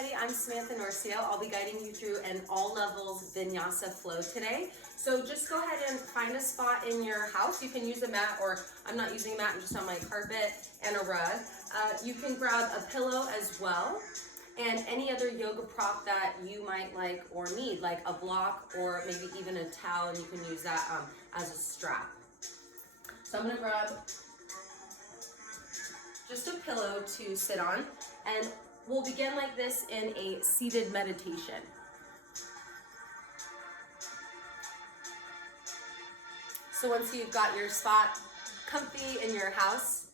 everybody, I'm Samantha Norcio. I'll be guiding you through an all levels Vinyasa Flow today. So just go ahead and find a spot in your house. You can use a mat, or I'm not using a mat, I'm just on my carpet and a rug. You can grab a pillow as well, and any other yoga prop that you might like or need, like a block or maybe even a towel, and you can use that as a strap. So I'm gonna grab just a pillow to sit on, and we'll begin like this in a seated meditation. So once you've got your spot comfy in your house,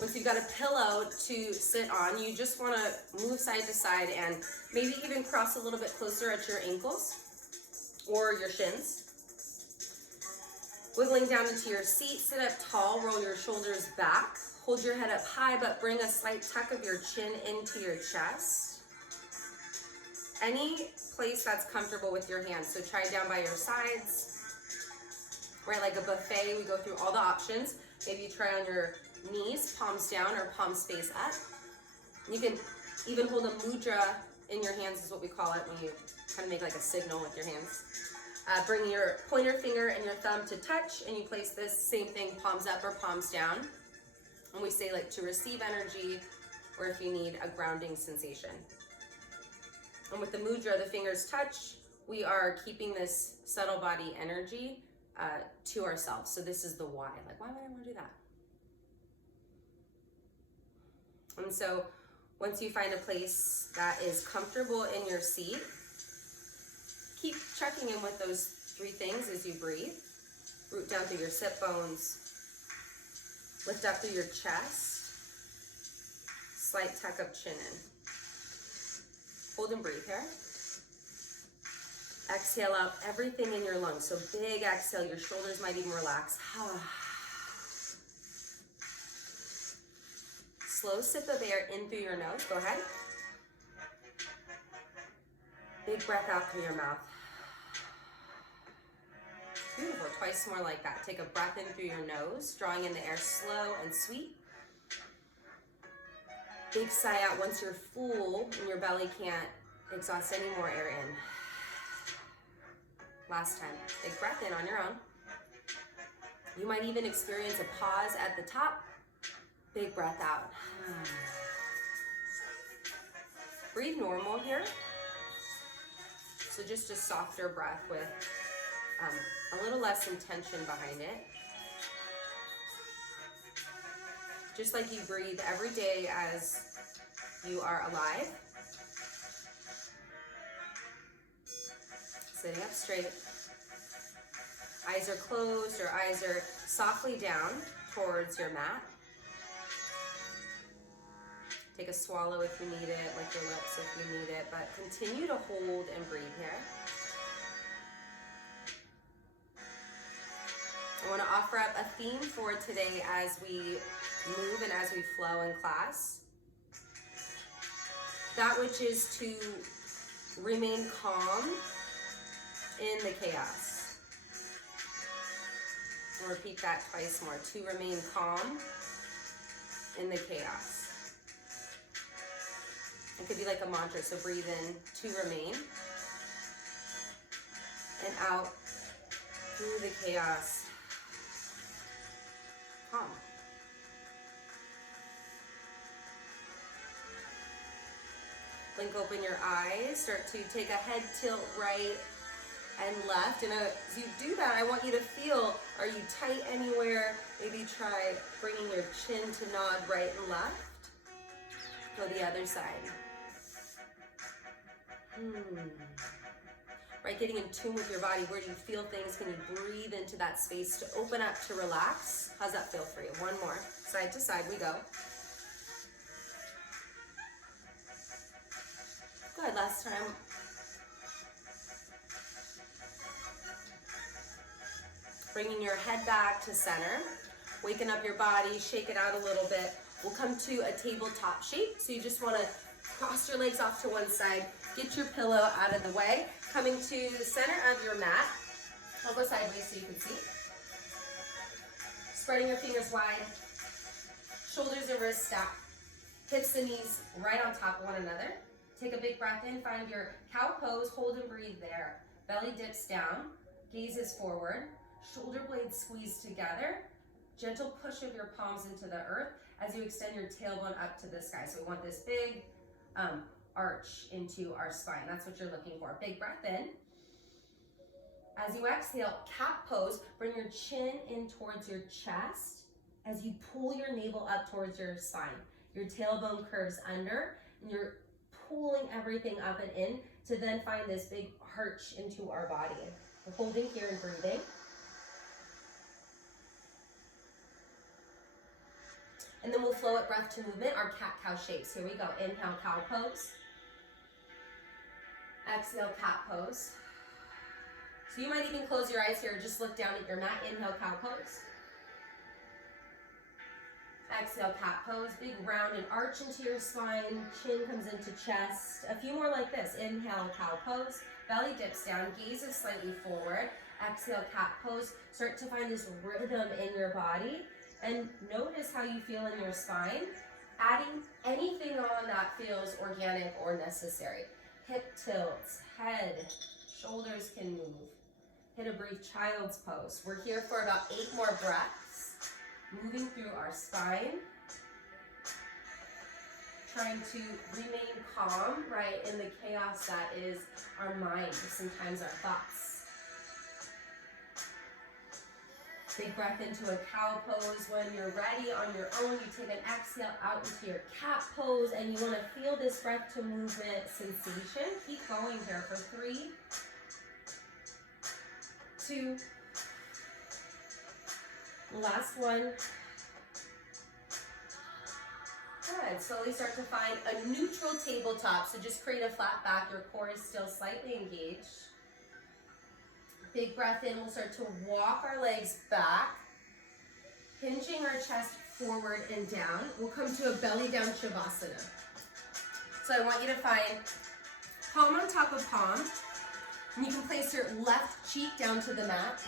once you've got a pillow to sit on, you just want to move side to side and maybe even cross a little bit closer at your ankles or your shins. Wiggling down into your seat, sit up tall, roll your shoulders back. Hold your head up high, but bring a slight tuck of your chin into your chest. Any place that's comfortable with your hands. So try down by your sides. Right, like a buffet, we go through all the options. Maybe you try on your knees, palms down or palms face up. You can even hold a mudra in your hands, is what we call it, when you kind of make like a signal with your hands. Bring your pointer finger and your thumb to touch, and you place this same thing, palms up or palms down. And we say like to receive energy, or if you need a grounding sensation. And with the mudra, the fingers touch, we are keeping this subtle body energy to ourselves. So this is the why. Like, why would I want to do that? And so once you find a place that is comfortable in your seat, keep checking in with those three things as you breathe. Root down through your sit bones. Lift up through your chest. Slight tuck up chin in. Hold and breathe here. Exhale out everything in your lungs. So big exhale, your shoulders might even relax. Slow sip of air in through your nose. Go ahead. Big breath out through your mouth. Beautiful, twice more like that. Take a breath in through your nose, drawing in the air slow and sweet. Big sigh out once you're full and your belly can't exhaust any more air in. Last time, big breath in on your own. You might even experience a pause at the top. Big breath out. Breathe normal here. So just a softer breath with a little less intention behind it. Just like you breathe every day as you are alive. Sitting up straight. Eyes are closed or eyes are softly down towards your mat. Take a swallow if you need it, lick your lips if you need it, but continue to hold and breathe here. I want to offer up a theme for today as we move and as we flow in class. That which is to remain calm in the chaos. I'll repeat that twice more. To remain calm in the chaos. It could be like a mantra, so breathe in to remain, and out through the chaos, calm. Blink open your eyes, start to take a head tilt right and left, and as you do that, I want you to feel, are you tight anywhere? Maybe try bringing your chin to nod right and left. Go the other side. Right, getting in tune with your body. Where do you feel things? Can you breathe into that space to open up, to relax? How's that feel for you? One more. Side to side we go. Good, last time. Bringing your head back to center. Waking up your body, shake it out a little bit. We'll come to a tabletop shape. So you just want to cross your legs off to one side. Get your pillow out of the way. Coming to the center of your mat. I'll go sideways so you can see. Spreading your fingers wide. Shoulders and wrists stacked. Hips and knees right on top of one another. Take a big breath in, find your cow pose, hold and breathe there. Belly dips down, gaze is forward, shoulder blades squeeze together, gentle push of your palms into the earth as you extend your tailbone up to the sky. So we want this big arch into our spine. That's what you're looking for. Big breath in. As you exhale, cat pose, bring your chin in towards your chest as you pull your navel up towards your spine. Your tailbone curves under, and you're pulling everything up and in to then find this big arch into our body. We're holding here and breathing. And then we'll flow it breath to movement, our cat-cow shapes. Here we go. Inhale, cow pose. Exhale, cat pose. So you might even close your eyes here, just look down at your mat. Inhale, cow pose. Exhale, cat pose. Big round and arch into your spine. Chin comes into chest. A few more like this. Inhale, cow pose. Belly dips down. Gaze is slightly forward. Exhale, cat pose. Start to find this rhythm in your body. And notice how you feel in your spine. Adding anything on that feels organic or necessary. Hip tilts, head, shoulders can move. Hit a brief child's pose. We're here for about 8 more breaths. Moving through our spine. Trying to remain calm, right, in the chaos that is our mind, sometimes our thoughts. Big breath into a cow pose. When you're ready on your own, you take an exhale out into your cat pose, and you want to feel this breath to movement sensation. Keep going here for 3, 2, last one. Good. Slowly start to find a neutral tabletop. So just create a flat back. Your core is still slightly engaged. Big breath in. We'll start to walk our legs back, hinging our chest forward and down. We'll come to a belly down Shavasana. So I want you to find palm on top of palm. And you can place your left cheek down to the mat.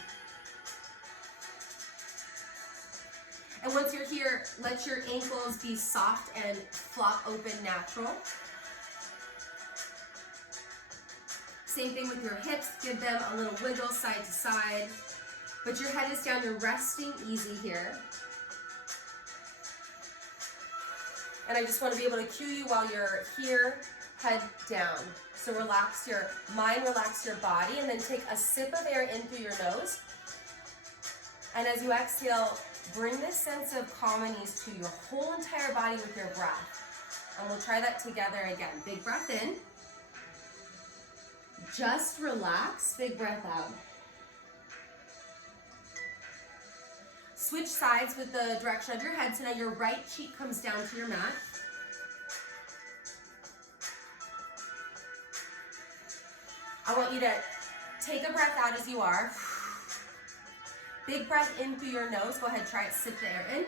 And once you're here, let your ankles be soft and flop open natural. Same thing with your hips, give them a little wiggle side to side. But your head is down, you're resting easy here. And I just want to be able to cue you while you're here, head down. So relax your mind, relax your body, and then take a sip of air in through your nose. And as you exhale, bring this sense of calm and ease to your whole entire body with your breath. And we'll try that together again. Big breath in. Just relax, big breath out. Switch sides with the direction of your head. So now your right cheek comes down to your mat. I want you to take a breath out as you are. Big breath in through your nose. Go ahead, try it, sip the air in.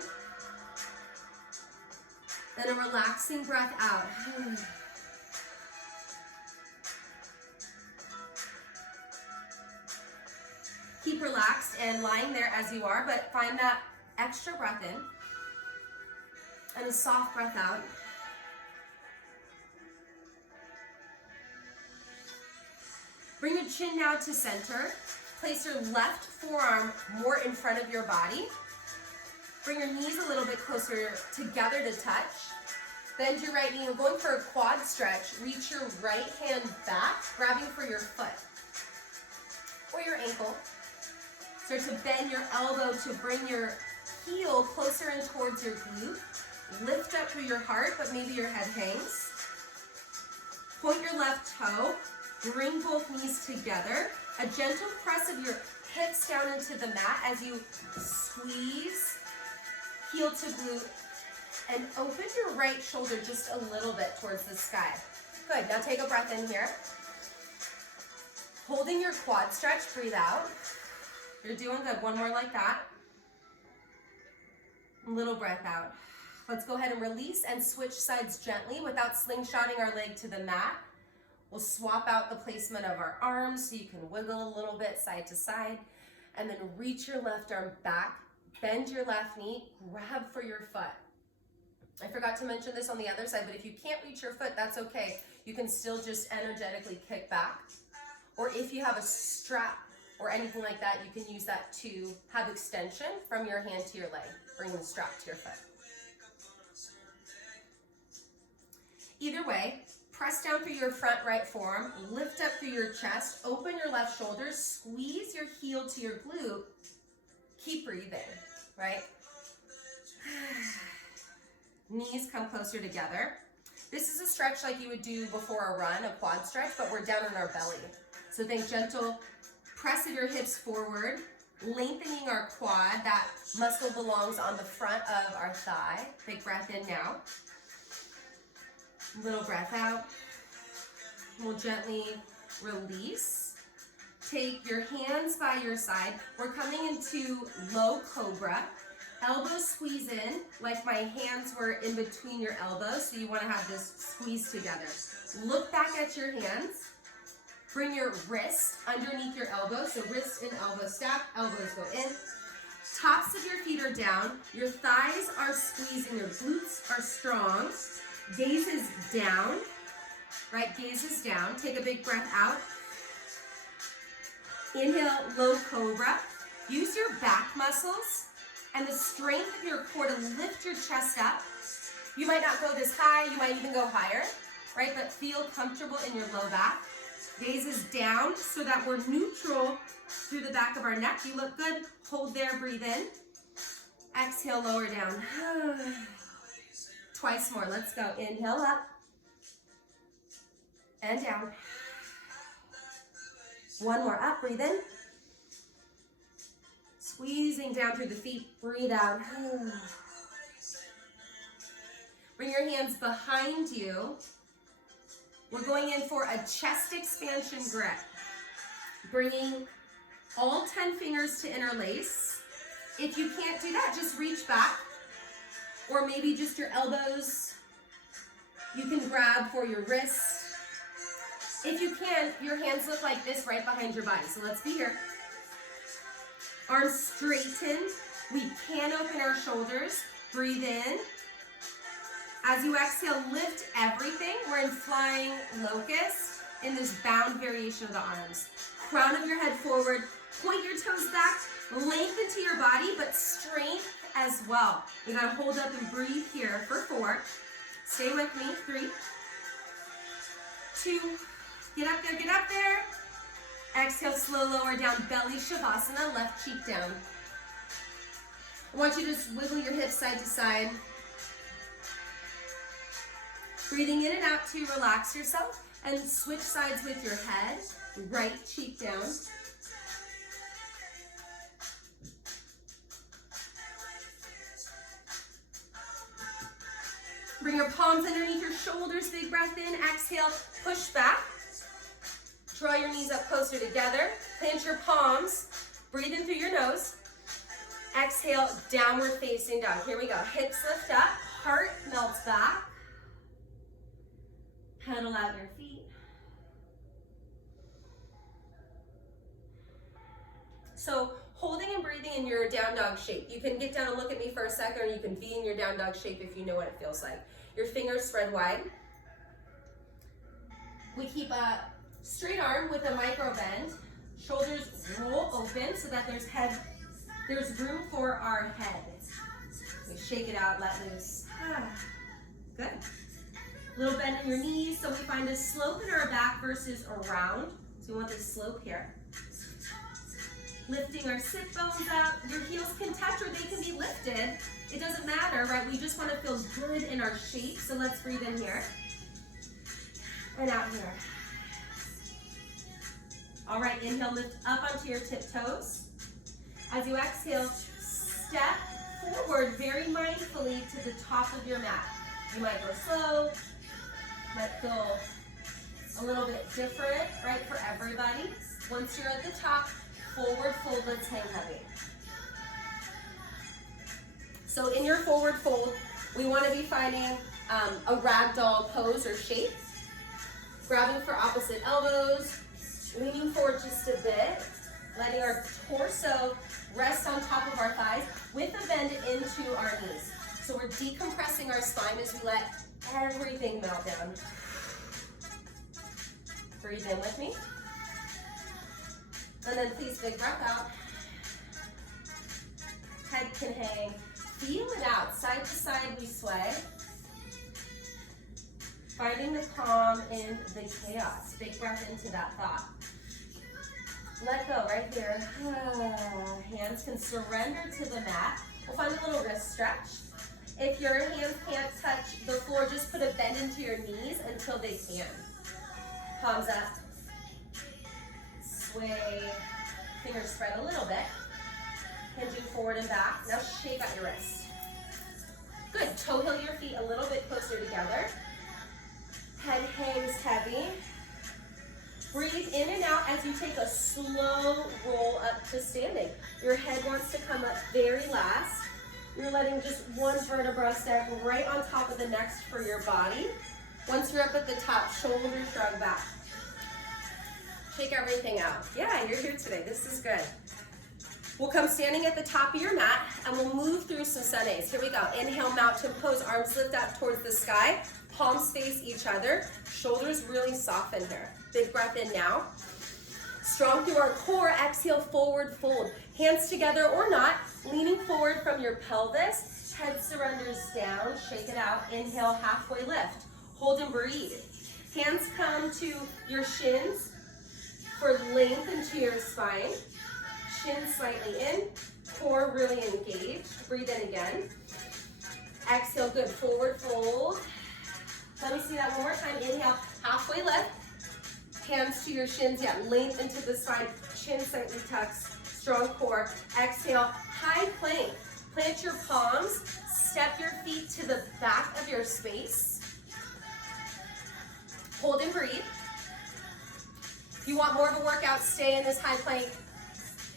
Then a relaxing breath out. Keep relaxed and lying there as you are, but find that extra breath in and a soft breath out. Bring your chin now to center. Place your left forearm more in front of your body. Bring your knees a little bit closer together to touch. Bend your right knee. We're going for a quad stretch. Reach your right hand back, grabbing for your foot or your ankle. Start to bend your elbow to bring your heel closer in towards your glute. Lift up through your heart, but maybe your head hangs. Point your left toe. Bring both knees together. A gentle press of your hips down into the mat as you squeeze, heel to glute, and open your right shoulder just a little bit towards the sky. Good, now take a breath in here. Holding your quad stretch, breathe out. You're doing good, one more like that. A little breath out. Let's go ahead and release and switch sides gently without slingshotting our leg to the mat. We'll swap out the placement of our arms so you can wiggle a little bit side to side, and then reach your left arm back, bend your left knee, grab for your foot. I forgot to mention this on the other side, but if you can't reach your foot, that's okay. You can still just energetically kick back. Or if you have a strap or anything like that, you can use that to have extension from your hand to your leg. Bring the strap to your foot. Either way, press down through your front right forearm, lift up through your chest, open your left shoulder, squeeze your heel to your glute. Keep breathing, right? Knees come closer together. This is a stretch like you would do before a run, a quad stretch, but we're down on our belly. So think gentle press of your hips forward, lengthening our quad. That muscle belongs on the front of our thigh. Big breath in now. Little breath out. We'll gently release. Take your hands by your side. We're coming into low cobra. Elbows squeeze in like my hands were in between your elbows. So you want to have this squeeze together. Look back at your hands. Bring your wrist underneath your elbow. So wrist and elbow stack. Elbows go in. Tops of your feet are down. Your thighs are squeezing. Your glutes are strong. Gaze is down. Right? Gaze is down. Take a big breath out. Inhale, low cobra. Use your back muscles and the strength of your core to lift your chest up. You might not go this high, you might even go higher, right? But feel comfortable in your low back. Gaze is down so that we're neutral through the back of our neck. You look good. Hold there, breathe in. Exhale, lower down. Twice more, let's go. Inhale up and down. One more, up, breathe in. Squeezing down through the feet, breathe out. Bring your hands behind you. We're going in for a chest expansion grip. Bringing all 10 fingers to interlace. If you can't do that, just reach back. Or maybe just your elbows. You can grab for your wrist. If you can, your hands look like this right behind your body. So let's be here. Arms straighten. We can open our shoulders. Breathe in. As you exhale, lift everything. We're in flying locust in this bound variation of the arms. Crown of your head forward. Point your toes back. Lengthen to your body, but strength as well. We gotta hold up and breathe here for 4. Stay with me. 3, 2, get up there, get up there. Exhale, slow lower down, belly shavasana, left cheek down. I want you to just wiggle your hips side to side. Breathing in and out to relax yourself and switch sides with your head, right cheek down. Bring your palms underneath your shoulders, big breath in, exhale, push back. Draw your knees up closer together. Plant your palms. Breathe in through your nose. Exhale, downward facing dog. Here we go. Hips lift up. Heart melts back. Pedal out your feet. So holding and breathing in your down dog shape. You can get down and look at me for a second, or you can be in your down dog shape if you know what it feels like. Your fingers spread wide. We keep a straight arm with a micro bend. Shoulders roll open so that there's room for our head. We shake it out, let loose. Good. Little bend in your knees, so we find a slope in our back versus around. So we want this slope here. Lifting our sit bones up. Your heels can touch or they can be lifted. It doesn't matter, right? We just want to feel good in our shape. So let's breathe in here. And out here. All right, inhale, lift up onto your tiptoes. As you exhale, step forward very mindfully to the top of your mat. You might go slow, might feel a little bit different, right, for everybody. Once you're at the top, forward fold, let's hang heavy. So in your forward fold, we want to be finding a ragdoll pose or shape. Grabbing for opposite elbows, leaning forward just a bit, letting our torso rest on top of our thighs with a bend into our knees. So we're decompressing our spine as we let everything melt down. Breathe in with me. And then please big breath out. Head can hang. Feel it out. Side to side we sway. Finding the calm in the chaos. Big breath into that thought. Let go right here. Hands can surrender to the mat. We'll find a little wrist stretch. If your hands can't touch the floor, just put a bend into your knees until they can. Palms up. Sway. Fingers spread a little bit. Hinging forward and back. Now shake out your wrist. Good. Toe heel your feet a little bit closer together. Head hangs heavy. Breathe in and out as you take a slow roll up to standing. Your head wants to come up very last. You're letting just one vertebra stack right on top of the next for your body. Once you're up at the top, shoulders shrug back. Shake everything out. Yeah, you're here today. This is good. We'll come standing at the top of your mat and we'll move through some sunays. Here we go. Inhale, mountain pose, arms lift up towards the sky. Palms face each other. Shoulders really soften here. Big breath in now. Strong through our core. Exhale, forward fold. Hands together or not. Leaning forward from your pelvis. Head surrenders down. Shake it out. Inhale, halfway lift. Hold and breathe. Hands come to your shins for length into your spine. Chin slightly in. Core really engaged. Breathe in again. Exhale, good. Forward fold. Let me see that one more time. Inhale, halfway lift. Hands to your shins, yeah, length into the spine. Chin slightly tucks, strong core. Exhale, high plank. Plant your palms. Step your feet to the back of your space. Hold and breathe. If you want more of a workout, stay in this high plank.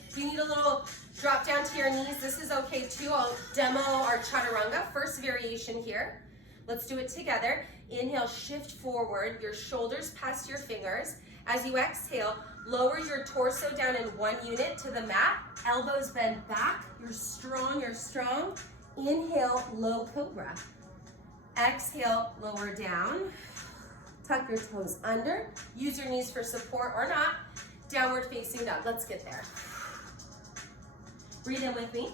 If you need a little drop down to your knees, this is okay too. I'll demo our chaturanga, first variation here. Let's do it together. Inhale, shift forward, your shoulders past your fingers. As you exhale, lower your torso down in one unit to the mat. Elbows bend back. You're strong, you're strong. Inhale, low cobra. Exhale, lower down. Tuck your toes under. Use your knees for support or not. Downward facing dog. Let's get there. Breathe in with me.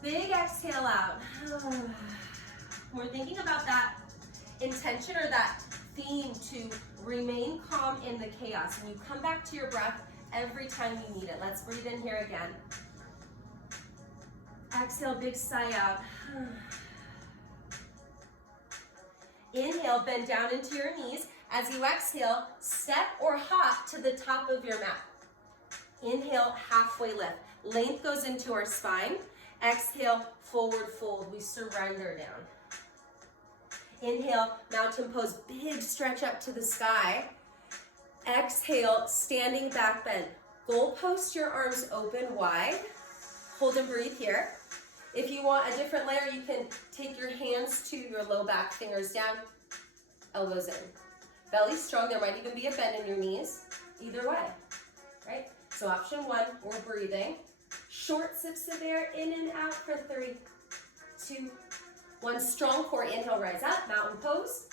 Big exhale out. We're thinking about that intention or that theme to remain calm in the chaos. And you come back to your breath every time you need it. Let's breathe in here again. Exhale, big sigh out. Inhale, bend down into your knees. As you exhale, step or hop to the top of your mat. Inhale, halfway lift. Length goes into our spine. Exhale, forward fold. We surrender down. Inhale, mountain pose, big stretch up to the sky. Exhale, standing back bend. Goalpost your arms open wide. Hold and breathe here. If you want a different layer, you can take your hands to your low back, fingers down, elbows in. Belly strong, there might even be a bend in your knees. Either way, right? So option one, we're breathing. Short sips of air in and out for 3, 2, 1. Strong core, inhale, rise up, mountain pose.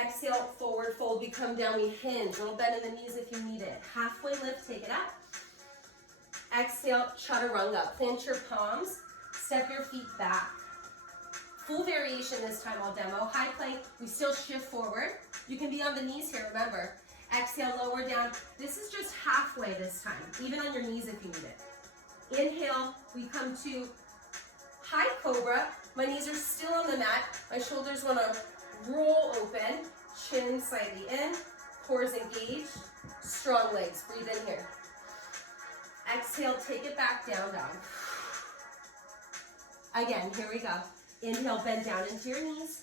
Exhale, forward fold, we come down, we hinge. Little bend in the knees if you need it. Halfway lift, take it up. Exhale, chaturanga. Plant your palms, step your feet back. Full variation this time, I'll demo. High plank, we still shift forward. You can be on the knees here, remember. Exhale, lower down. This is just halfway this time, even on your knees if you need it. Inhale, we come to high cobra. My knees are still on the mat. My shoulders want to roll open. Chin slightly in. Core is engaged. Strong legs. Breathe in here. Exhale, take it back, down dog. Again, here we go. Inhale, bend down into your knees.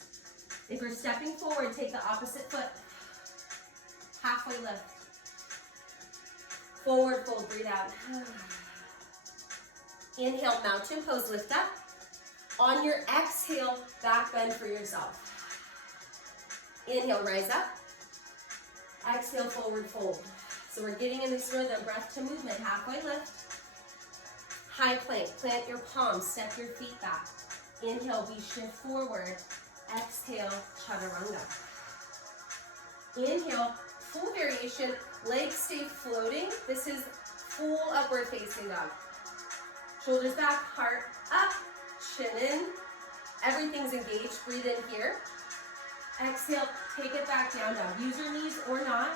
If you're stepping forward, take the opposite foot. Halfway lift. Forward fold, breathe out. Inhale, mountain pose, lift up. On your exhale, back bend for yourself. Inhale, rise up. Exhale, forward fold. So we're getting in this rhythm, breath to movement, halfway lift. High plank, plant your palms, step your feet back. Inhale, we shift forward. Exhale, chaturanga. Inhale, full variation, legs stay floating. This is full upward facing dog. Shoulders back, heart up, chin in. Everything's engaged. Breathe in here. Exhale, take it back down, dog. Use your knees or not.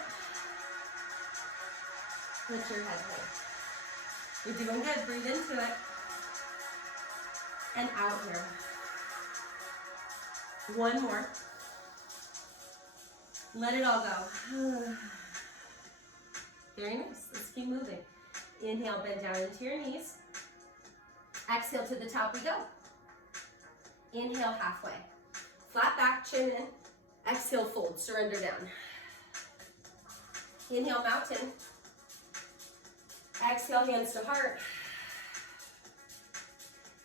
Lift your head high. You're doing good. Breathe into it. And out here. One more. Let it all go. Very nice. Let's keep moving. Inhale, bend down into your knees. Exhale, to the top we go. Inhale, halfway. Flat back, chin in. Exhale, fold, surrender down. Inhale, mountain. Exhale, hands to heart.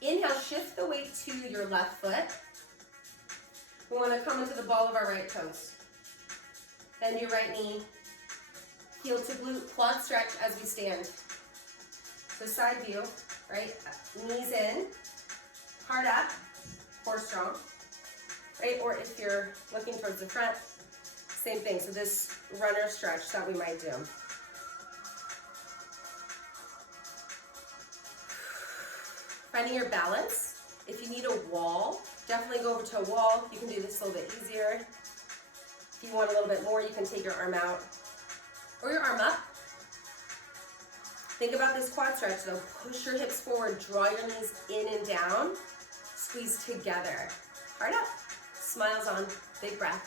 Inhale, shift the weight to your left foot. We want to come into the ball of our right toes. Bend your right knee. Heel to glute, quad stretch as we stand. So side view, right? Knees in, heart up, core strong. Right? Or if you're looking towards the front, same thing. So this runner stretch that we might do. Finding your balance. If you need a wall, definitely go over to a wall. You can do this a little bit easier. If you want a little bit more, you can take your arm out or your arm up. Think about this quad stretch though. Push your hips forward, draw your knees in and down, squeeze together. Heart up, smiles on, big breath.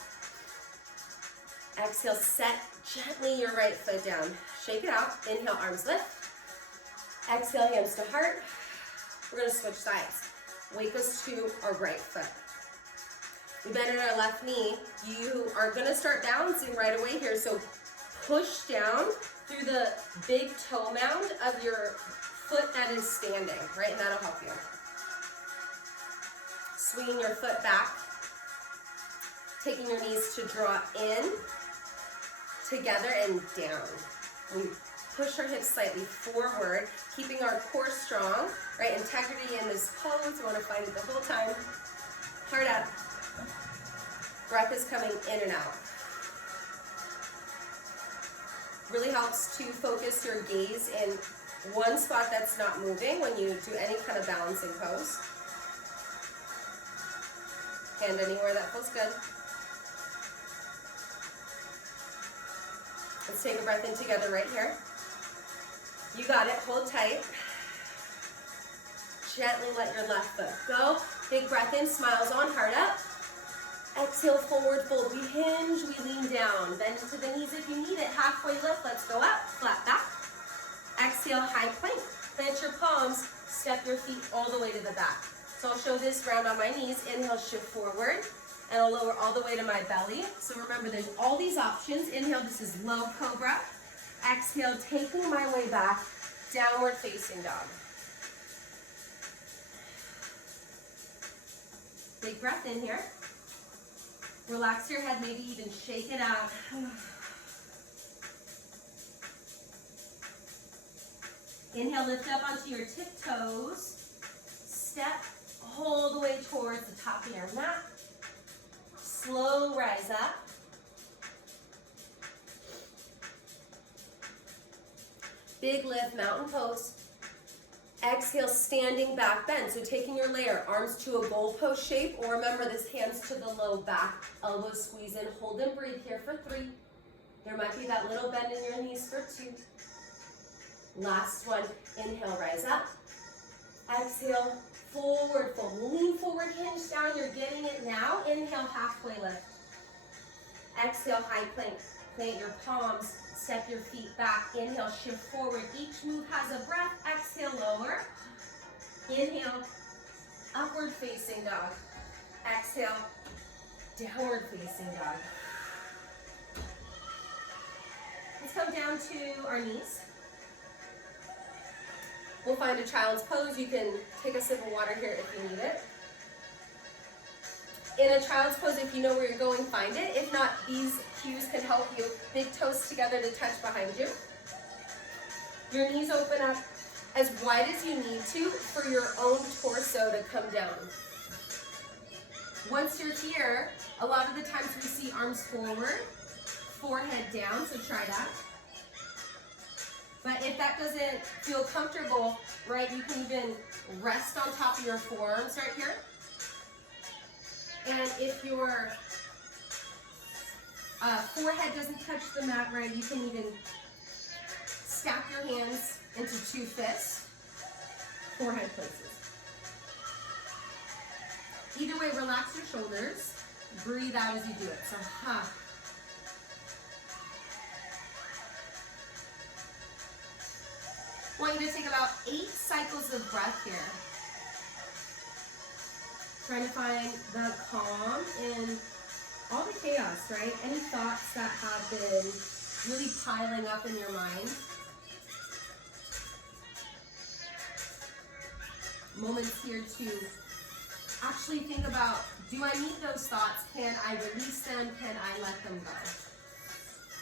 Exhale, set gently your right foot down. Shake it out, inhale, arms lift. Exhale, hands to heart. We're gonna switch sides. Wake us to our right foot. We bend at our left knee. You are gonna start balancing right away here. So push down through the big toe mound of your foot that is standing, right? And that'll help you. Swinging your foot back. Taking your knees to draw in, together and down. We push our hips slightly forward, keeping our core strong, right? Integrity in this pose. We want to find it the whole time. Heart up. Breath is coming in and out. Really helps to focus your gaze in one spot that's not moving when you do any kind of balancing pose. Hand anywhere that feels good. Let's take a breath in together right here. You got it, hold tight. Gently let your left foot go. Big breath in, smiles on, heart up. Exhale, forward fold. We hinge, we lean down. Bend into the knees if you need it. Halfway lift, let's go up, flat back. Exhale, high plank. Plant your palms, step your feet all the way to the back. So I'll show this round on my knees. Inhale, shift forward, and I'll lower all the way to my belly. So remember, there's all these options. Inhale, this is low cobra. Exhale, taking my way back, downward facing dog. Big breath in here. Relax your head, maybe even shake it out. Inhale, lift up onto your tiptoes. Step all the way towards the top of your mat. Slow rise up. Big lift, mountain pose. Exhale, standing back bend. So taking your layer, arms to a goal pose shape, or remember this, hands to the low back, elbows squeeze in, hold and breathe here for 3. There might be that little bend in your knees for 2. Last one, inhale, rise up. Exhale, forward fold. Lean forward, hinge down, you're getting it now. Inhale, halfway lift. Exhale, high plank. Plant your palms, step your feet back. Inhale, shift forward. Each move has a breath. Exhale, lower. Inhale, upward facing dog. Exhale, downward facing dog. Let's come down to our knees. We'll find a child's pose. You can take a sip of water here if you need it. In a child's pose, if you know where you're going, find it. If not, these cues can help you. Big toes together to touch behind you. Your knees open up as wide as you need to for your own torso to come down. Once you're here, a lot of the times we see arms forward, forehead down, so try that. But if that doesn't feel comfortable, right, you can even rest on top of your forearms right here. And if your forehead doesn't touch the mat, right, you can even stack your hands into two fists, forehead places. Either way, relax your shoulders. Breathe out as you do it. So, ha. I want you to take about 8 cycles of breath here. Trying to find the calm in all the chaos, right? Any thoughts that have been really piling up in your mind. Moments here to actually think about, do I need those thoughts? Can I release them? Can I let them go?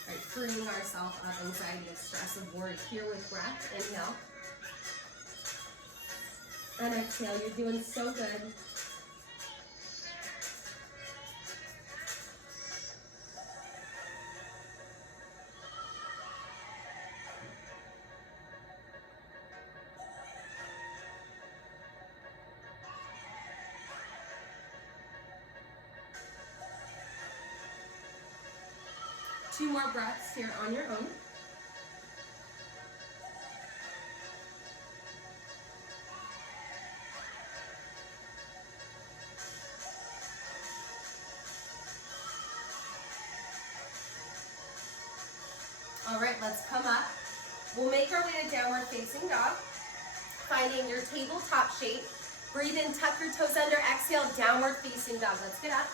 Right, freeing ourselves of anxiety, of stress, of worry. Here with breath, inhale. And exhale, you're doing so good. Two more breaths here on your own. All right, let's come up. We'll make our way to downward facing dog. Finding your tabletop shape. Breathe in, tuck your toes under, exhale, downward facing dog. Let's get up.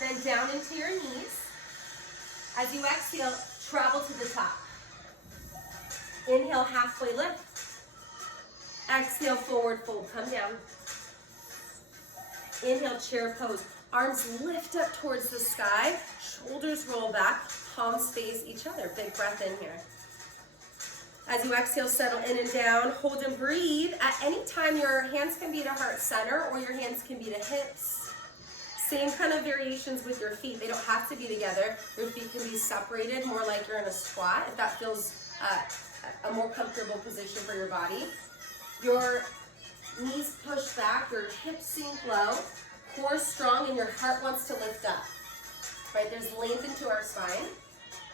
Then down into your knees. As you exhale, travel to the top. Inhale, halfway lift. Exhale, forward fold, come down. Inhale, chair pose. Arms lift up towards the sky. Shoulders roll back. Palms face each other. Big breath in here. As you exhale, settle in and down. Hold and breathe. At any time, your hands can be to heart center or your hands can be to hips. Same kind of variations with your feet. They don't have to be together. Your feet can be separated, more like you're in a squat, if that feels a more comfortable position for your body. Your knees push back, your hips sink low, core strong, and your heart wants to lift up. Right, there's length into our spine.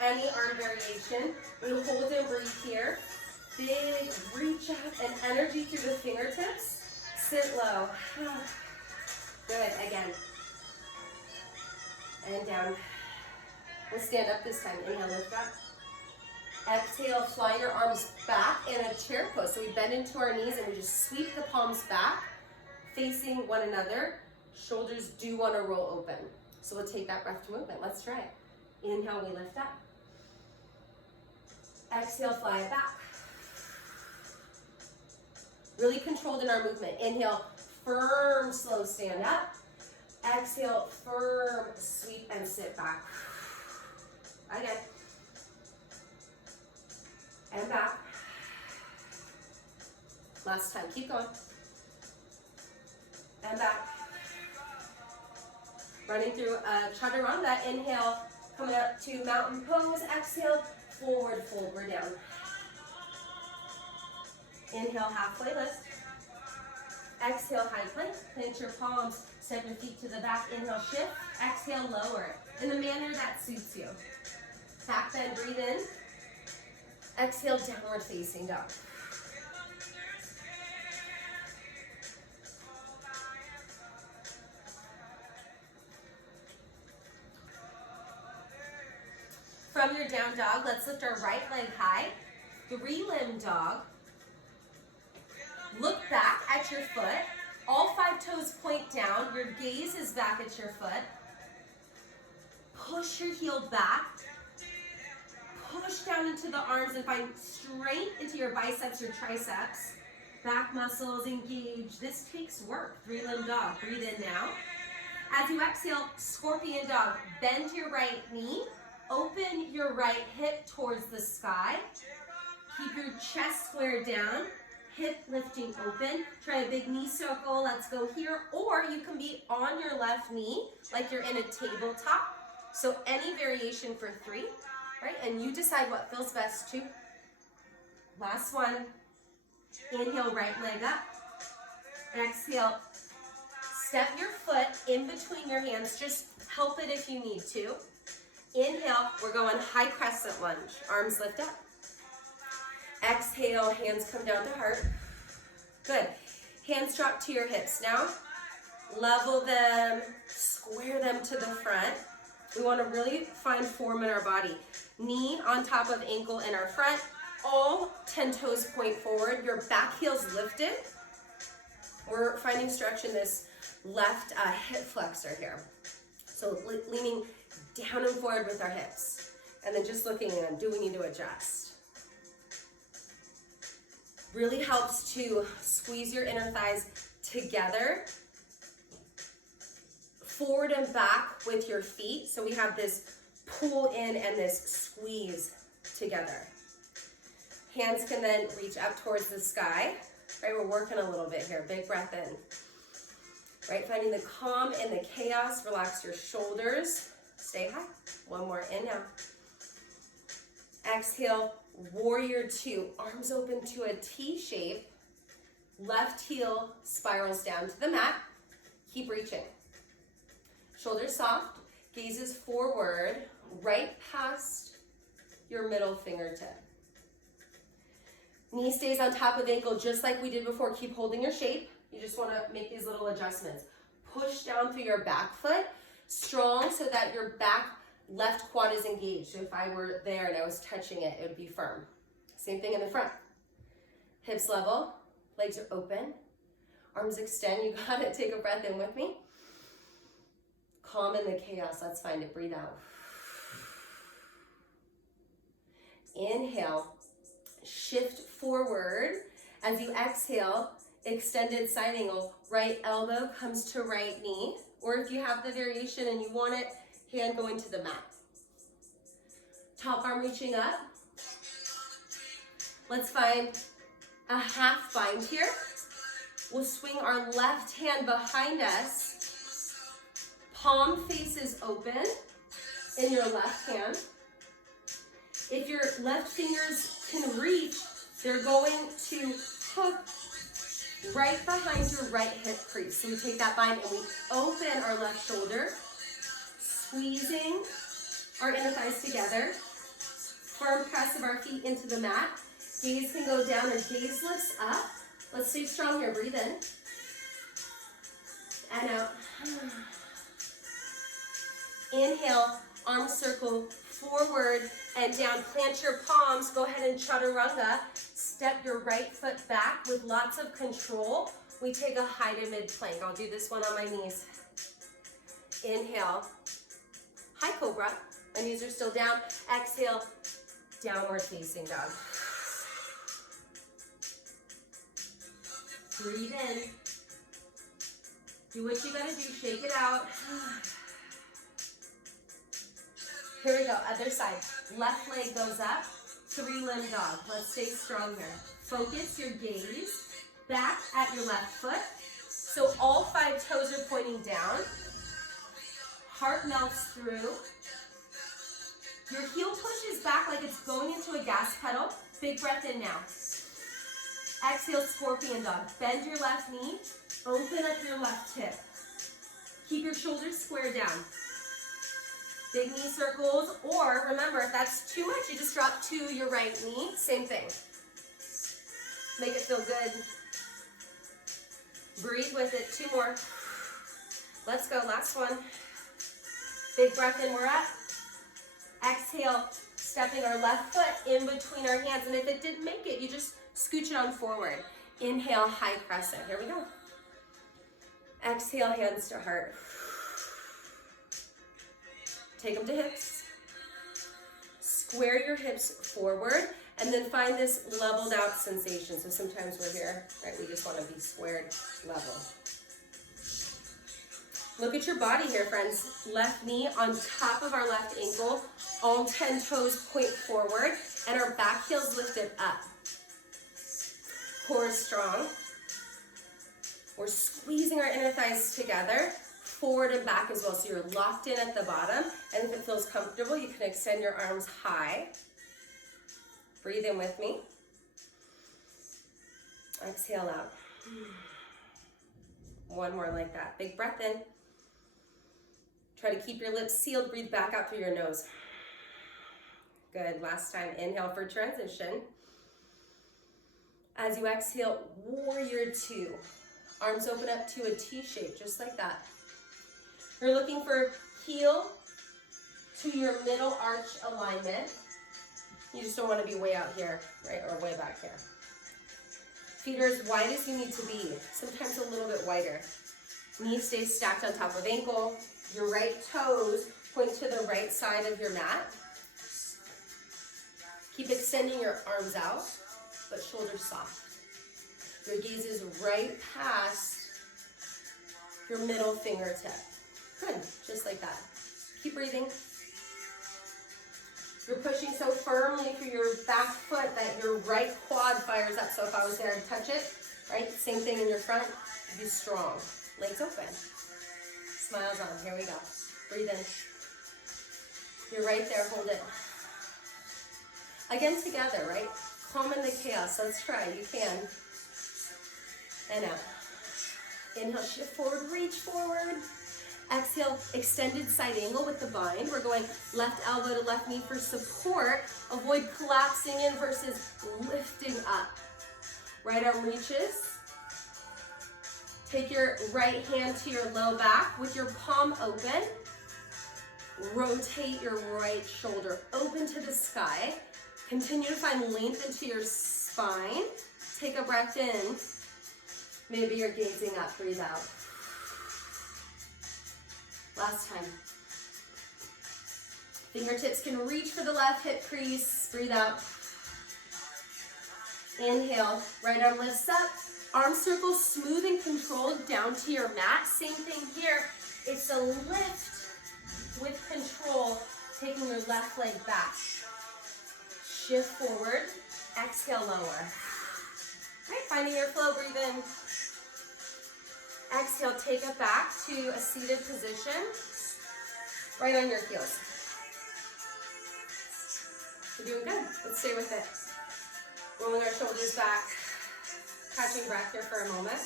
Any arm variation. We hold and breathe here. Big reach out and energy through the fingertips. Sit low. Good, again. And down. We'll stand up this time. Inhale, lift up. Exhale, fly your arms back in a chair pose. So we bend into our knees and we just sweep the palms back, facing one another. Shoulders do want to roll open. So we'll take that breath to movement. Let's try it. Inhale, we lift up. Exhale, fly it back. Really controlled in our movement. Inhale, firm, slow stand up. Exhale, firm, sweep and sit back. Again. And back. Last time, keep going. And back. Running through a chaturanga. Inhale, coming up to mountain pose. Exhale, forward fold, we're down. Inhale, halfway lift. Exhale, high plank. Plant your palms. Step your feet to the back. Inhale, shift. Exhale, lower it in the manner that suits you. Back bend, breathe in. Exhale, downward facing dog. From your down dog, let's lift our right leg high. 3-limb dog. Look back at your foot. All 5 toes point down. Your gaze is back at your foot. Push your heel back. Push down into the arms and find strength into your biceps, your triceps. Back muscles engage. This takes work. 3-limb dog. Breathe in now. As you exhale, scorpion dog. Bend your right knee. Open your right hip towards the sky. Keep your chest squared down. Hip lifting open. Try a big knee circle. Let's go here. Or you can be on your left knee like you're in a tabletop. So any variation for 3, right? And you decide what feels best too. Last one. Inhale, right leg up. Exhale. Step your foot in between your hands. Just help it if you need to. Inhale, we're going high crescent lunge. Arms lift up. Exhale, hands come down to heart. Good. Hands drop to your hips. Now, level them, square them to the front. We want to really find form in our body. Knee on top of ankle in our front. All 10 toes point forward. Your back heel's lifted. We're finding stretch in this left hip flexor here. So leaning down and forward with our hips. And then just looking in, do we need to adjust? Really helps to squeeze your inner thighs together. Forward and back with your feet. So we have this pull in and this squeeze together. Hands can then reach up towards the sky. Right, we're working a little bit here. Big breath in. Right, finding the calm in the chaos. Relax your shoulders. Stay high. One more, inhale. Exhale, warrior 2. Arms open to a T shape. Left heel spirals down to the mat. Keep reaching. Shoulders soft. Gazes forward, right past your middle fingertip. Knee stays on top of ankle just like we did before. Keep holding your shape. You just want to make these little adjustments. Push down through your back foot, strong so that your back left quad is engaged. So if I were there and I was touching it, it would be firm. Same thing in the front. Hips level, legs are open, arms extend. You got it. Take a breath in with me. Calm in the chaos. Let's find it. Breathe out. Inhale. Shift forward. As you exhale, extended side angle. Right elbow comes to right knee. Or if you have the variation and you want it, hand going to the mat. Top arm reaching up. Let's find a half bind here. We'll swing our left hand behind us. Palm faces open in your left hand. If your left fingers can reach, they're going to hook right behind your right hip crease. So we take that bind and we open our left shoulder, squeezing our inner thighs together. Firm press of our feet into the mat. Gaze can go down or gaze lifts up. Let's stay strong here. Breathe in and out. Inhale, arm circle forward and down. Plant your palms. Go ahead and chaturanga. Step your right foot back with lots of control. We take a high to mid plank. I'll do this one on my knees. Inhale, high cobra. My knees are still down. Exhale, downward facing dog. Breathe in. Do what you gotta do. Shake it out. Here we go, other side. Left leg goes up, 3-limb dog. Let's stay strong here. Focus your gaze back at your left foot. So all 5 toes are pointing down. Heart melts through. Your heel pushes back like it's going into a gas pedal. Big breath in now. Exhale, scorpion dog. Bend your left knee. Open up your left hip. Keep your shoulders square down. Big knee circles, or remember, if that's too much, you just drop to your right knee. Same thing. Make it feel good. Breathe with it. 2 more. Let's go. Last one. Big breath in. We're up. Exhale, stepping our left foot in between our hands. And if it didn't make it, you just scooch it on forward. Inhale, high crescent. Here we go. Exhale, hands to heart. Take them to hips. Square your hips forward and then find this leveled out sensation. So sometimes we're here, right? We just want to be squared, level. Look at your body here, friends. Left knee on top of our left ankle. All 10 toes point forward, and our back heel's lifted up. Core is strong. We're squeezing our inner thighs together, forward and back as well. So you're locked in at the bottom, and if it feels comfortable, you can extend your arms high. Breathe in with me. Exhale out. One more like that. Big breath in. Try to keep your lips sealed. Breathe back out through your nose. Good. Last time. Inhale for transition. As you exhale, warrior two. Arms open up to a T shape, just like that. You're looking for heel to your middle arch alignment. You just don't want to be way out here, right, or way back here. Feet are as wide as you need to be, sometimes a little bit wider. Knees stay stacked on top of ankle. Your right toes point to the right side of your mat. Keep extending your arms out, but shoulders soft. Your gaze is right past your middle fingertip. Good, just like that. Keep breathing. You're pushing so firmly through your back foot that your right quad fires up. So if I was there to touch it, right? Same thing in your front. Be strong. Legs open. Smiles on. Here we go. Breathe in. You're right there. Hold it. Again, together, right? Calm in the chaos. Let's try. You can. And out. Inhale, shift forward, reach forward. Exhale, extended side angle with the bind. We're going left elbow to left knee for support. Avoid collapsing in versus lifting up. Right arm reaches. Take your right hand to your low back with your palm open. Rotate your right shoulder open to the sky. Continue to find length into your spine. Take a breath in. Maybe you're gazing up, breathe out. Last time. Fingertips can reach for the left hip crease, breathe out. Inhale, right arm lifts up, arm circle smooth and controlled down to your mat. Same thing here, it's a lift with control, taking your left leg back. Shift forward, exhale, lower. Right, finding your flow, breathe in. Exhale, take it back to a seated position, right on your heels. You're doing good. Let's stay with it. Rolling our shoulders back, catching breath here for a moment.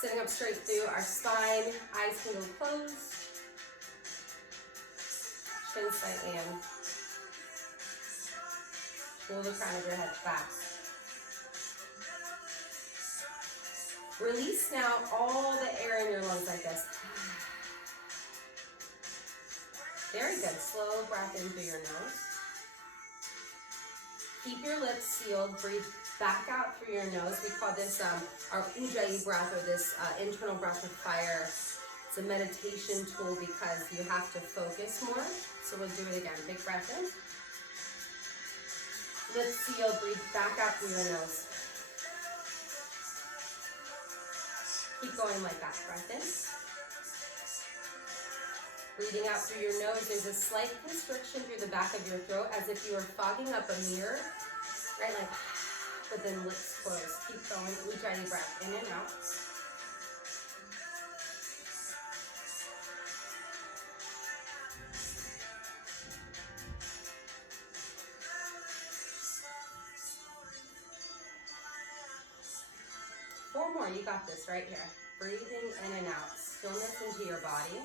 Sitting up straight through our spine, eyes can go closed. Chin slightly in. Pull the crown of your head back. Release now all the air in your lungs like this. Very good. Slow breath in through your nose. Keep your lips sealed. Breathe back out through your nose. We call this our Ujjayi breath, or this internal breath of fire. It's a meditation tool because you have to focus more. So we'll do it again. Big breath in. Lips sealed. Breathe back out through your nose. Keep going like that. Breath in. Breathing out through your nose. There's a slight constriction through the back of your throat, as if you were fogging up a mirror, right? Like, but then lips closed. Keep going. Ujjayi breath in and out. Four more. You got this right here. Breathing in and out. Stillness into your body.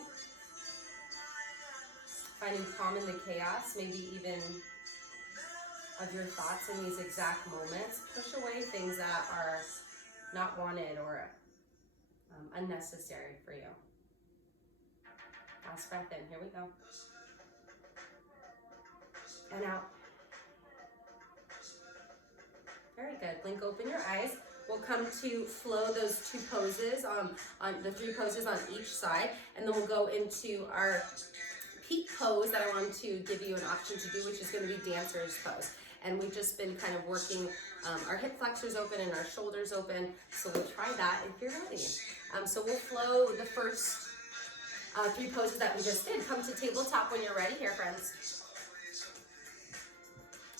Finding calm in the chaos, maybe even of your thoughts in these exact moments. Push away things that are not wanted or unnecessary for you. Last breath in. Here we go. And out. Very good. Blink open your eyes. We'll come to flow those two poses on the three poses on each side, and then we'll go into our peak pose that I want to give you an option to do, which is going to be dancer's pose. And we've just been kind of working our hip flexors open and our shoulders open, so we'll try that if you're ready. So we'll flow the first 3 poses that we just did. Come to tabletop when you're ready here, friends.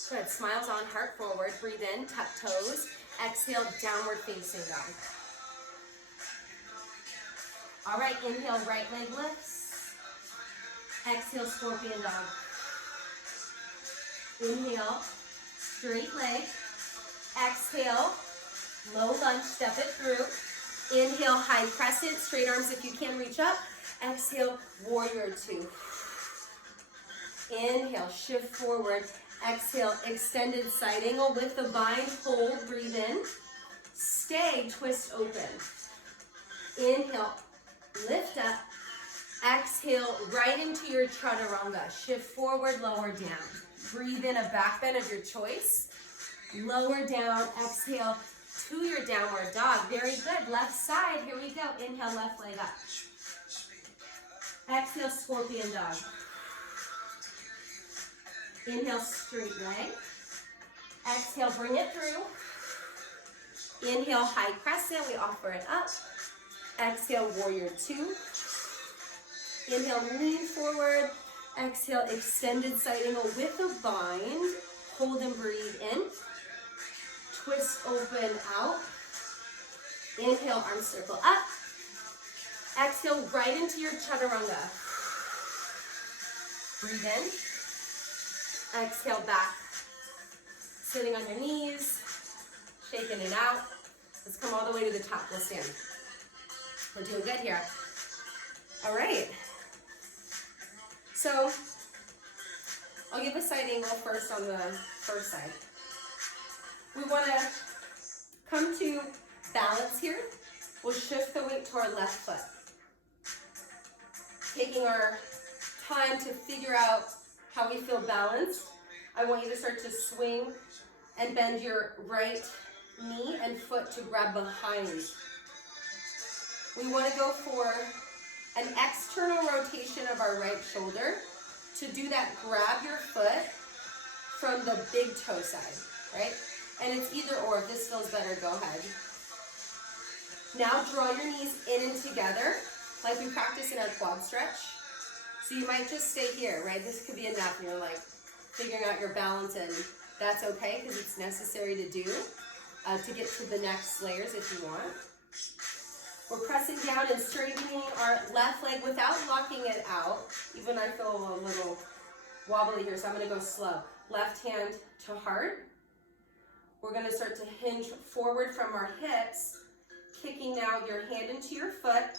Good, smiles on, heart forward, breathe in, tuck toes, exhale, downward facing dog. All right, inhale, right leg lifts, exhale, scorpion dog. Inhale, straight leg, exhale, low lunge, step it through. Inhale, high crescent, straight arms if you can reach up. Exhale, warrior 2. Inhale, shift forward. Exhale, extended side angle with the bind, hold, breathe in. Stay, twist open. Inhale, lift up. Exhale, right into your chaturanga. Shift forward, lower down. Breathe in a back bend of your choice. Lower down, exhale to your downward dog. Very good. Left side, here we go. Inhale, left leg up. Exhale, scorpion dog. Inhale, straight leg. Exhale, bring it through. Inhale, high crescent. We offer it up. Exhale, warrior 2. Inhale, lean forward. Exhale, extended side angle with a bind. Hold and breathe in. Twist open out. Inhale, arm circle up. Exhale, right into your chaturanga. Breathe in. Exhale, back. Sitting on your knees. Shaking it out. Let's come all the way to the top. We'll stand. We're doing good here. All right. So, I'll give a side angle first on the first side. We want to come to balance here. We'll shift the weight to our left foot. Taking our time to figure out how we feel balanced, I want you to start to swing and bend your right knee and foot to grab behind. We want to go for an external rotation of our right shoulder. To do that, grab your foot from the big toe side, right? And it's either or. If this feels better, go ahead. Now draw your knees in and together, like we practice in our quad stretch. So you might just stay here, right? This could be enough. You're like figuring out your balance, and that's okay because it's necessary to do to get to the next layers if you want. We're pressing down and straightening our left leg without locking it out. Even I feel a little wobbly here, so I'm going to go slow. Left hand to heart. We're going to start to hinge forward from our hips, kicking now your hand into your foot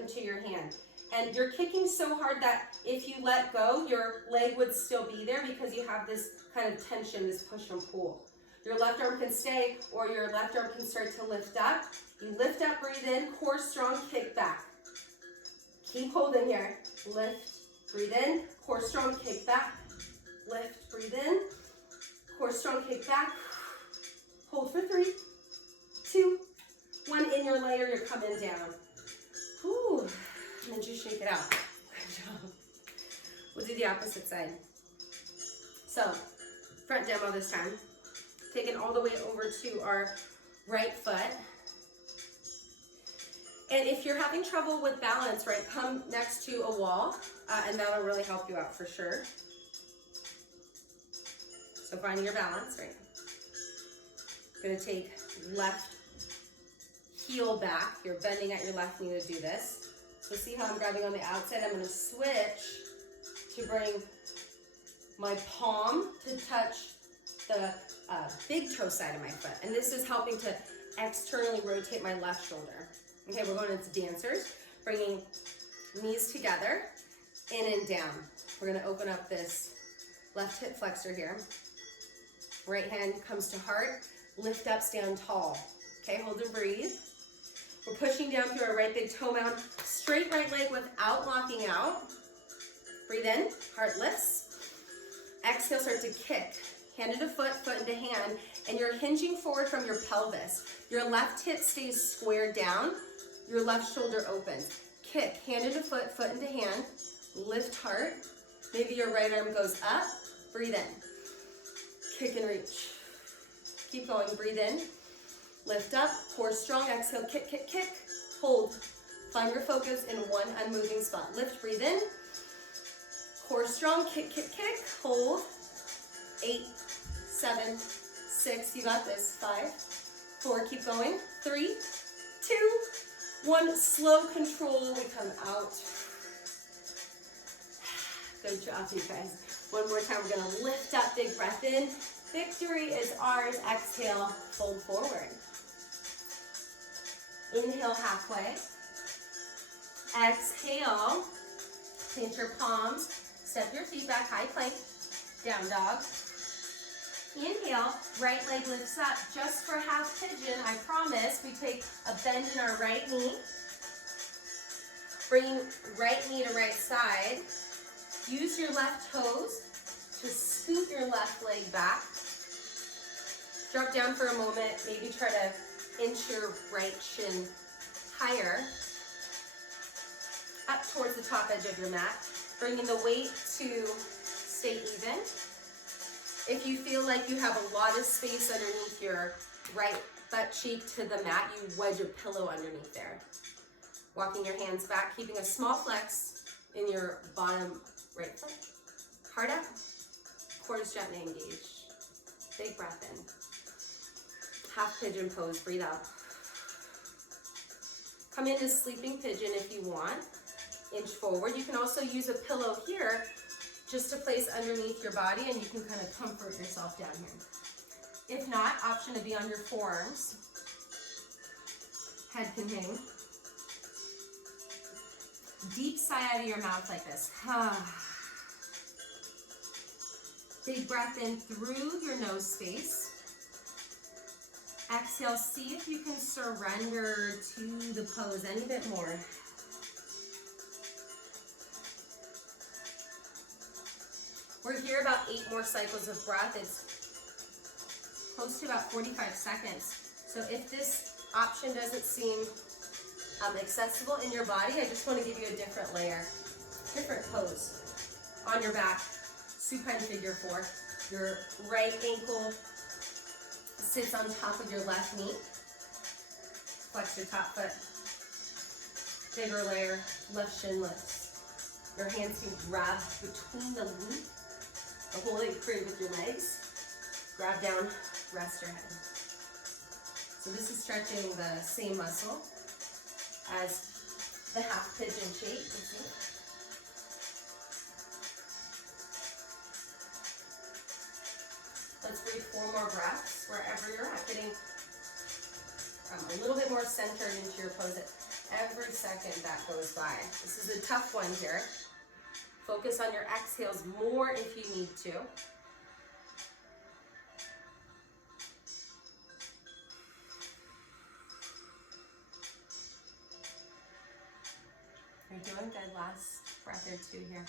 into your hand. And you're kicking so hard that if you let go, your leg would still be there because you have this kind of tension, this push and pull. Your left arm can stay, or your left arm can start to lift up. You lift up, breathe in, core strong, kick back. Keep holding here. Lift, breathe in, core strong, kick back. Lift, breathe in, core strong, kick back. Hold for 3, 2, 1. In your layer, you're coming down. Whew. And then just shake it out. Good job. We'll do the opposite side. So, front demo this time. Taking all the way over to our right foot. And if you're having trouble with balance, right, come next to a wall, and that'll really help you out for sure. So finding your balance, right? Gonna take left heel back. You're bending at your left knee to do this. So see how I'm grabbing on the outside? I'm gonna switch to bring my palm to touch the big toe side of my foot. And this is helping to externally rotate my left shoulder. Okay, we're going into dancers, bringing knees together, in and down. We're gonna open up this left hip flexor here. Right hand comes to heart, lift up, stand tall. Okay, hold and breathe. We're pushing down through our right big toe mound, straight right leg without locking out. Breathe in, heart lifts. Exhale, start to kick. Hand into foot, foot into hand, and you're hinging forward from your pelvis. Your left hip stays squared down, your left shoulder opens. Kick, hand into foot, foot into hand, lift heart. Maybe your right arm goes up, breathe in. Kick and reach. Keep going, breathe in. Lift up, core strong, exhale, kick, kick, kick. Hold, Find your focus in one unmoving spot. Lift, breathe in. Core strong, kick, kick, kick. Hold. 8, 7, 6, you got this. 5, 4, keep going. 3, 2, 1. Slow control, we come out. Good job, you guys. One more time, we're gonna lift up, big breath in. Victory is ours. Exhale, fold forward. Inhale halfway. Exhale, plant your palms, step your feet back, high plank, down dog. Inhale, right leg lifts up just for half pigeon. I promise. We take a bend in our right knee. Bring right knee to right side. Use your left toes to scoot your left leg back. Drop down for a moment. Maybe try to inch your right shin higher. Up towards the top edge of your mat. Bringing the weight to stay even. If you feel like you have a lot of space underneath your right butt cheek to the mat, you wedge a pillow underneath there. Walking your hands back, keeping a small flex in your bottom right foot. Heart up, core is gently engaged. Big breath in. Half pigeon pose, breathe out. Come into sleeping pigeon if you want. Inch forward. You can also use a pillow here just to place underneath your body, and you can kind of comfort yourself down here. If not, option to be on your forearms. Head can hang. Deep sigh out of your mouth like this. Big breath in through your nose space. Exhale, see if you can surrender to the pose any bit more. We're here about 8 more cycles of breath. It's close to about 45 seconds. So if this option doesn't seem accessible in your body, I just want to give you a different layer, different pose. On your back, supine figure 4. Your right ankle sits on top of your left knee. Flex your top foot. Bigger layer, left shin lifts. Your hands can grab between the knee. Hold it free with your legs. Grab down, rest your head. So this is stretching the same muscle as the half pigeon shape. You see? Let's breathe 4 more breaths wherever you're at, getting a little bit more centered into your pose every second that goes by. This is a tough one here. Focus on your exhales more if you need to. You're doing good. Last breath or 2 here.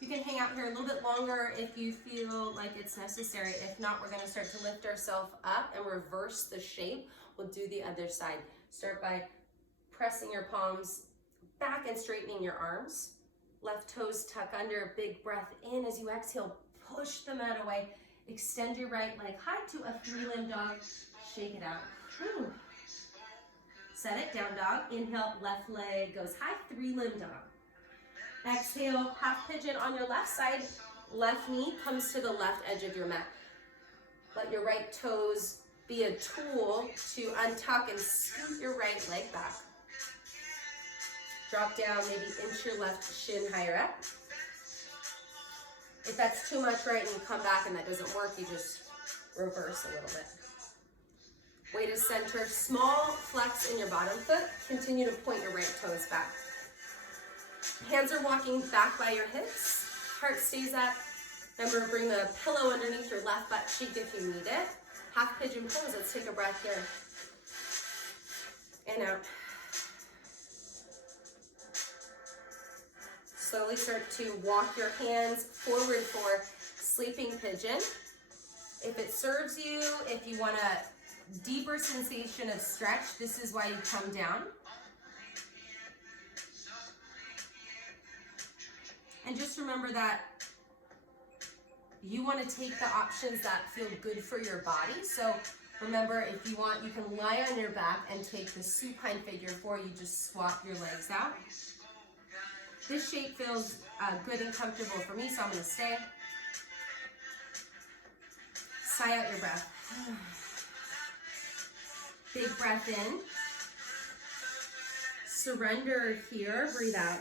You can hang out here a little bit longer if you feel like it's necessary. If not, we're going to start to lift ourselves up and reverse the shape. We'll do the other side. Start by pressing your palms back and straightening your arms. Left toes tuck under, big breath in. As you exhale, push the mat away. Extend your right leg high to a 3-limb dog. Shake it out. Whew. Set it, down dog. Inhale, left leg goes high, 3-limb dog. Exhale, half pigeon on your left side. Left knee comes to the left edge of your mat. Let your right toes be a tool to untuck and scoot your right leg back. Drop down, maybe inch your left shin higher up. If that's too much, right, and you come back and that doesn't work, you just reverse a little bit. Way to center, small flex in your bottom foot. Continue to point your right toes back. Hands are walking back by your hips. Heart stays up. Remember, bring the pillow underneath your left butt cheek if you need it. Half pigeon pose. Let's take a breath here. And out. Slowly start to walk your hands forward for sleeping pigeon. If it serves you, if you want a deeper sensation of stretch, this is why you come down. And just remember that you want to take the options that feel good for your body. So remember, if you want, you can lie on your back and take the supine figure 4. You just swap your legs out. This shape feels good and comfortable for me, so I'm going to stay. Sigh out your breath. Big breath in. Surrender here. Breathe out.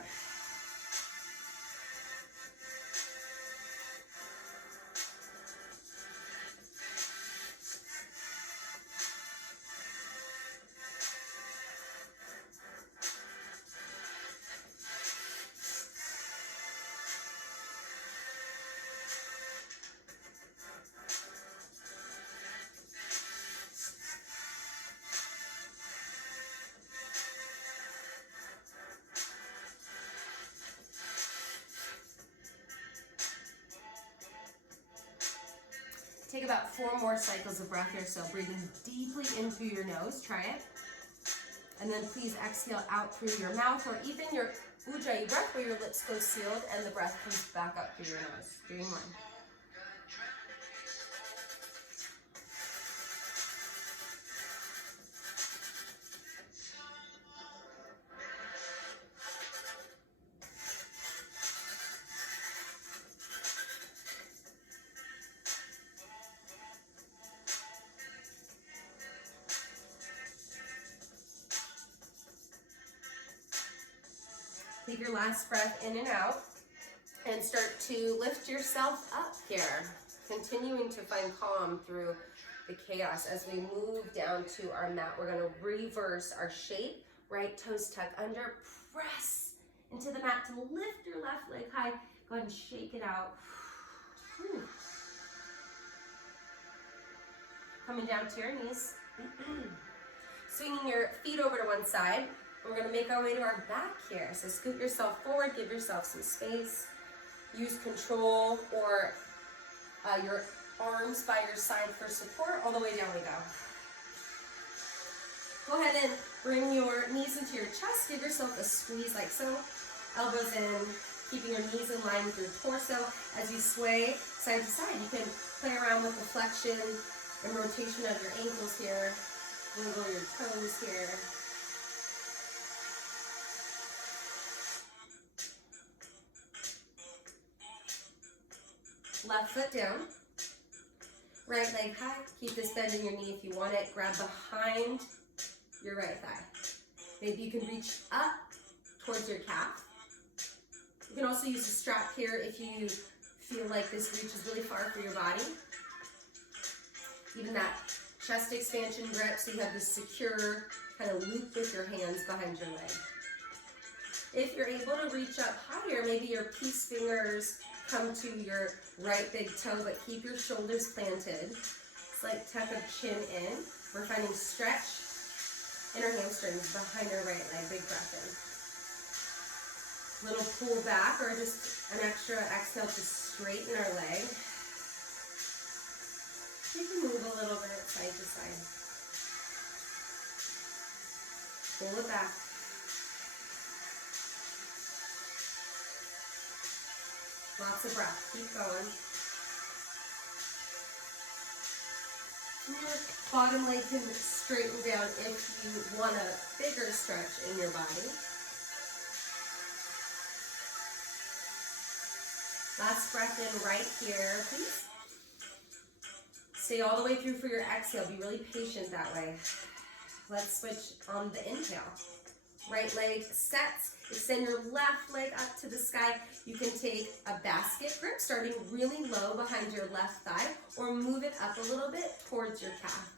Take about 4 more cycles of breath here, so breathing deeply in through your nose. Try it. And then please exhale out through your mouth, or even your ujjayi breath where your lips go sealed and the breath comes back up through your nose. 3 more. Take your last breath in and out and start to lift yourself up here, continuing to find calm through the chaos. As we move down to our mat, we're going to reverse our shape. Right toes tuck under, press into the mat to lift your left leg high. Go ahead and shake it out. Whew. Coming down to your knees. Swinging your feet over to one side. We're going to make our way to our back here. So scoot yourself forward, give yourself some space. Use control or your arms by your side for support. All the way down we go. Go ahead and bring your knees into your chest. Give yourself a squeeze like so. Elbows in, keeping your knees in line with your torso. As you sway side to side, you can play around with the flexion and rotation of your ankles here. Wiggle your toes here. Left foot down, right leg high. Keep this bend in your knee if you want it. Grab behind your right thigh. Maybe you can reach up towards your calf. You can also use a strap here if you feel like this reaches really far for your body. Even that chest expansion grip, so you have this secure kind of loop with your hands behind your leg. If you're able to reach up higher, maybe your peace fingers come to your right big toe, but keep your shoulders planted. It's like tuck a chin in. We're finding stretch in our hamstrings behind our right leg. Big breath in. Little pull back, or just an extra exhale to straighten our leg. You can move a little bit side to side. Pull it back. Lots of breath. Keep going. Your bottom leg can straighten down if you want a bigger stretch in your body. Last breath in right here, please. Stay all the way through for your exhale. Be really patient that way. Let's switch on the inhale. Right leg sets. Extend your left leg up to the sky. You can take a basket grip, starting really low behind your left thigh, or move it up a little bit towards your calf.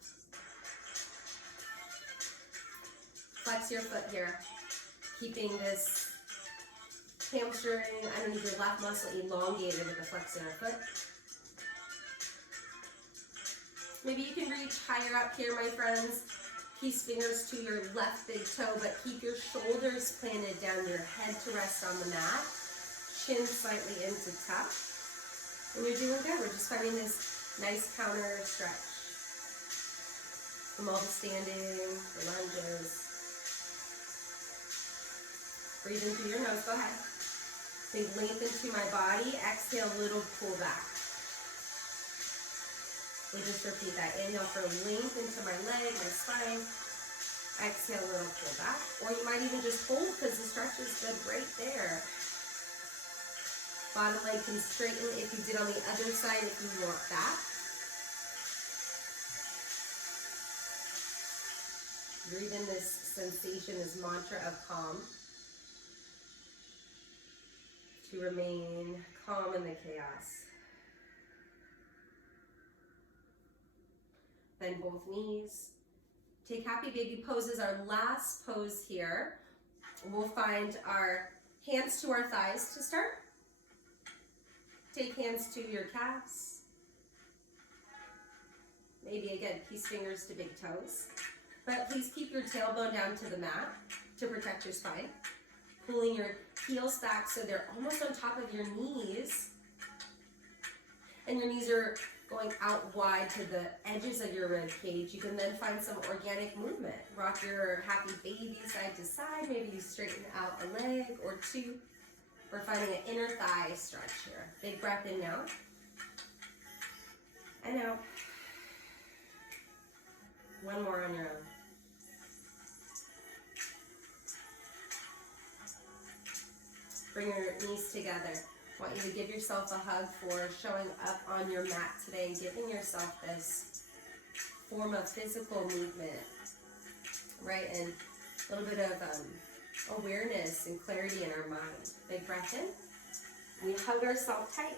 Flex your foot here, keeping this hamstring underneath your left muscle elongated with the flex in our foot. Maybe you can reach higher up here, my friends. Peace fingers to your left big toe, but keep your shoulders planted down, your head to rest on the mat, chin slightly into tuck. And you're doing good. We're just finding this nice counter stretch from all the standing, the lunges. Breathe in through your nose. Go ahead. Big length into my body. Exhale, little pull back. We just repeat that. Inhale for length into my leg, my spine. Exhale, little pull back. Or you might even just hold because the stretch is good right there. Bottom leg can straighten if you did on the other side if you want that. Breathe in this sensation, this mantra of calm. To remain calm in the chaos. Bend both knees. Take happy baby pose as our last pose here. We'll find our hands to our thighs to start. Take hands to your calves. Maybe again, peace fingers to big toes. But please keep your tailbone down to the mat to protect your spine. Pulling your heels back so they're almost on top of your knees. And your knees are going out wide to the edges of your rib cage. You can then find some organic movement. Rock your happy baby side to side. Maybe you straighten out a leg or two. We're finding an inner thigh stretch here. Big breath in now. And out. One more on your own. Bring your knees together. I want you to give yourself a hug for showing up on your mat today and giving yourself this form of physical movement, right? And a little bit of awareness and clarity in our mind. Big breath in. We hug ourselves tight.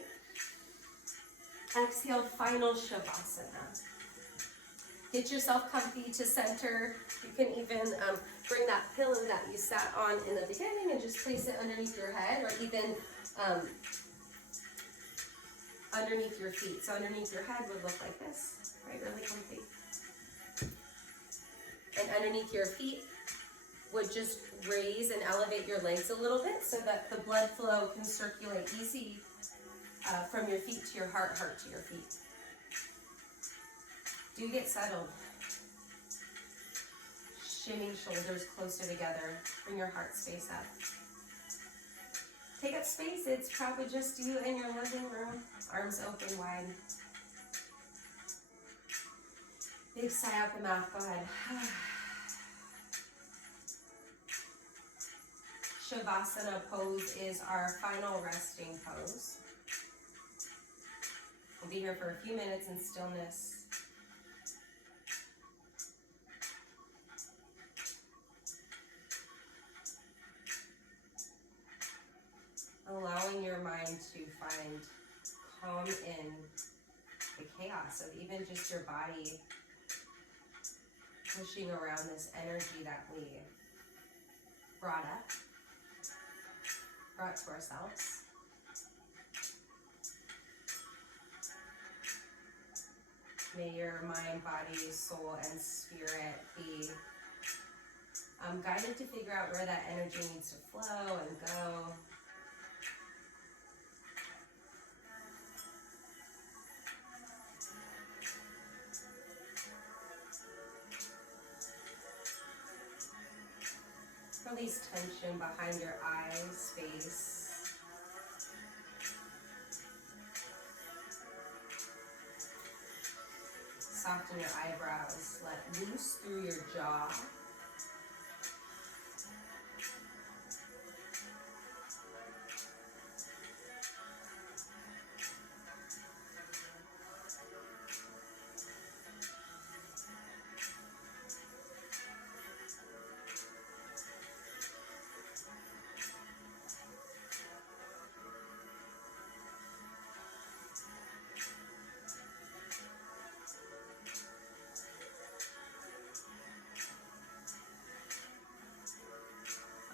Exhale, final Shavasana. Get yourself comfy to center. You can even bring that pillow that you sat on in the beginning and just place it underneath your head, or even underneath your feet. So underneath your head would look like this, right? Really comfy. And underneath your feet would just raise and elevate your legs a little bit so that the blood flow can circulate easy from your feet to your heart, heart to your feet. Do get settled. Shimming shoulders closer together. Bring your heart space up. Take up space. It's probably just you in your living room. Arms open wide. Big sigh out the mouth. Go ahead. Shavasana pose is our final resting pose. We'll be here for a few minutes in stillness. Allowing your mind to find calm in the chaos of even just your body pushing around this energy that we brought to ourselves. May your mind, body, soul, and spirit be guided to figure out where that energy needs to flow and go. Release tension behind your eyes, face. Soften your eyebrows. Let loose through your jaw.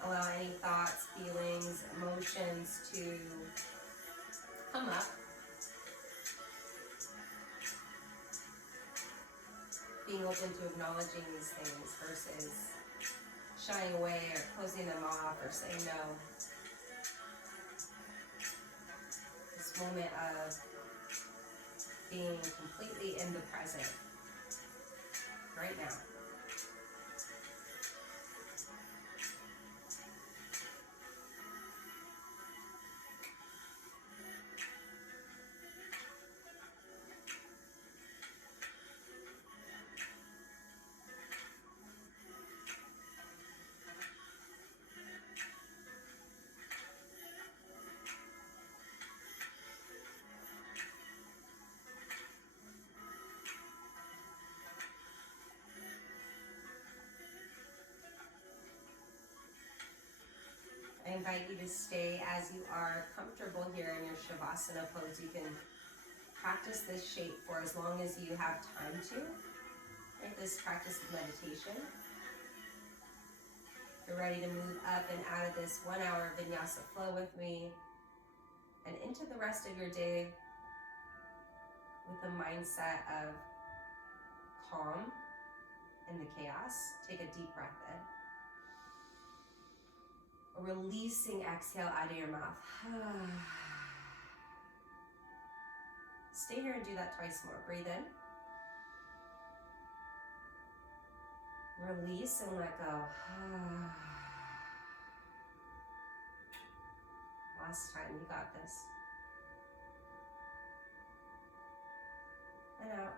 Allow any thoughts, feelings, emotions to come up. Being open to acknowledging these things versus shying away or closing them off or saying no. This moment of being completely in the present right now. invite you to stay as you are comfortable here in your Shavasana pose. You can practice this shape for as long as you have time to. Right? This practice of meditation. You're ready to move up and out of this 1 hour Vinyasa Flow with me and into the rest of your day with a mindset of calm in the chaos. Take a deep breath in. A releasing exhale out of your mouth. Stay here and do that twice more. Breathe in. Release and let go. Last time, you got this. And out.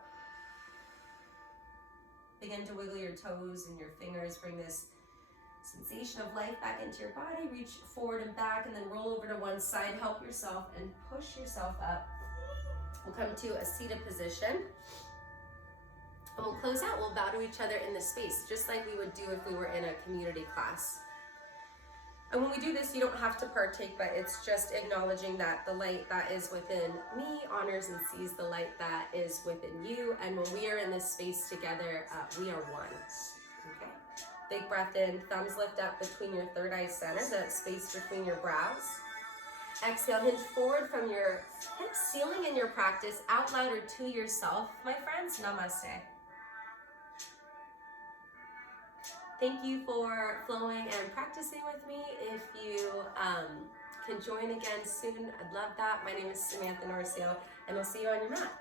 Begin to wiggle your toes and your fingers. Bring this sensation of life back into your body. Reach forward and back and then roll over to one side. Help yourself and push yourself up. We'll come to a seated position. And we'll close out. We'll bow to each other in the space, just like we would do if we were in a community class. And when we do this, you don't have to partake, but it's just acknowledging that the light that is within me honors and sees the light that is within you. And when we are in this space together, we are one. Okay? Big breath in, thumbs lift up between your third eye center, that space between your brows. Exhale, hinge forward from your hips, sealing in your practice out loud or to yourself. My friends, Namaste. Thank you for flowing and practicing with me. If you can join again soon, I'd love that. My name is Samantha Norcio, and I'll see you on your mat.